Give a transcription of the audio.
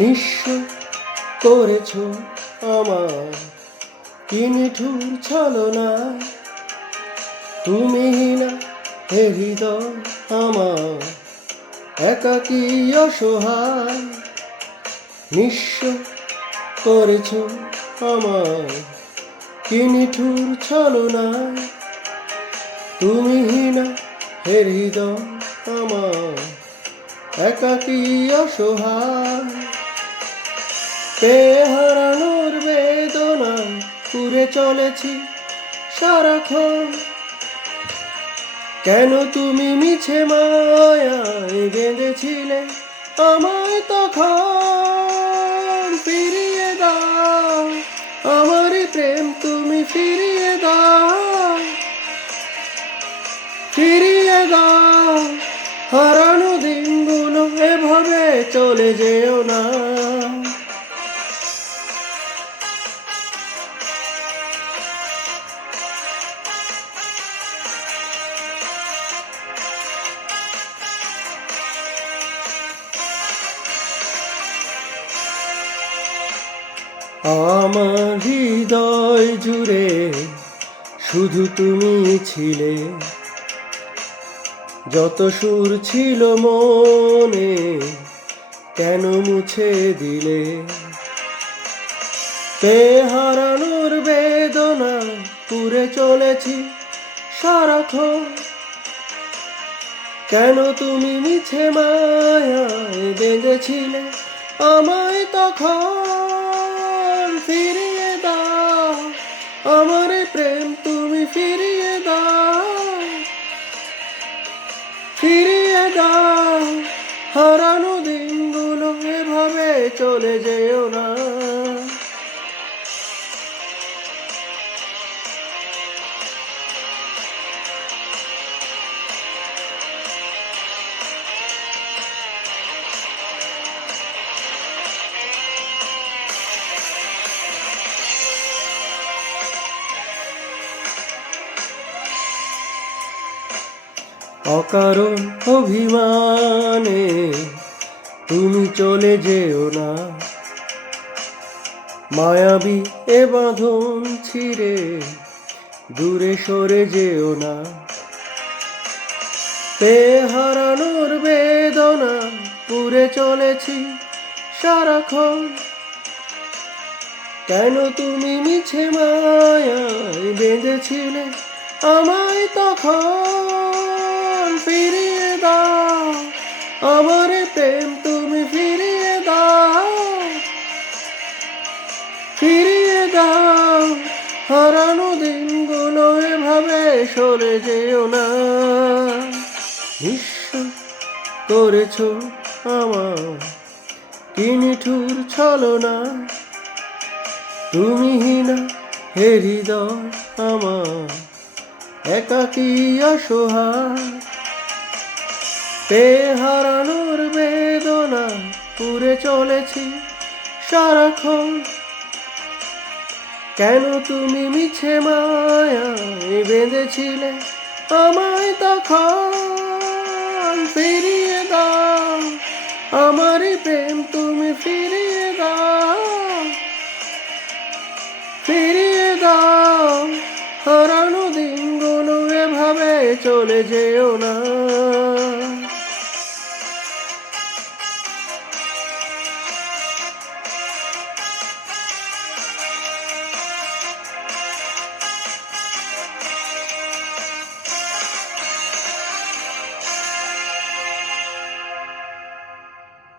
নিঃস্ব করেছ আমার কি নিঠুর ছলনা, তুমি না হে হৃদয় আমার একাকী অসহায়। নিঃস্ব করেছ আমার কি নিঠুর ছলনা, তুমি না হে হৃদয় আমার একাকী অসহায়। পেয়ে হারানোর বেদনায় পুরে চলেছি সারাক্ষণ, কেন তুমি মিছে মায়ায় বেঁধেছিলে আমায় তখন। ফিরিয়ে দাও আমারই প্রেম, তুমি ফিরিয়ে দাও, ফিরিয়ে দাও হারানো দিনগুলো, এভাবে চলে যেও না। আমার হৃদয় জুড়ে শুধু তুমি ছিলে, যত সুর ছিল মনে কেন মুছে দিলে। পেয়ে হারানোর বেদনা পুরে চলেছি সারাক্ষণ, কেন তুমি মিছে মায়ায় বেঁধেছিলে আমায় তখন। ফিরিয়ে দাও আমার প্রেম, তুমি ফিরিয়ে দাও, ফিরিয়ে দাও হারানো দিনগুলো, এভাবে চলে যেও না। অকারণ অভিমানে তুমি চলে যেও না, মায়াবী এ বাঁধন ছিঁড়ে দূরে সরে যেও না। পেয়ে হারানোর বেদনা পুরে চলেছি সারাক্ষণ, কেন তুমি মিছে মায়ায় বেঁধেছিলে আমায় তখন। ফিরিয়ে দাও আমার প্রেম, তুমি ফিরিয়ে দাও, ফিরিয়ে দাও হারানো দিনগুলো, এভাবে সরে যেও না। নিঃস্ব করেছ আমার কি নিঠুর ছলনা, তুমি না হে হৃদয় আমার একাকী অসহায়। পেয়ে হারানোর বেদনা পুরে চলেছি সারাক্ষণ, কেন তুমি মিছে মায়ায় বেঁধেছিলে আমায় তখন। ফিরিয়ে দাও আমারই প্রেম, তুমি ফিরিয়ে দাও, ফিরিয়ে দাও হারানো দিনগুলো, এভাবে চলে যেও না।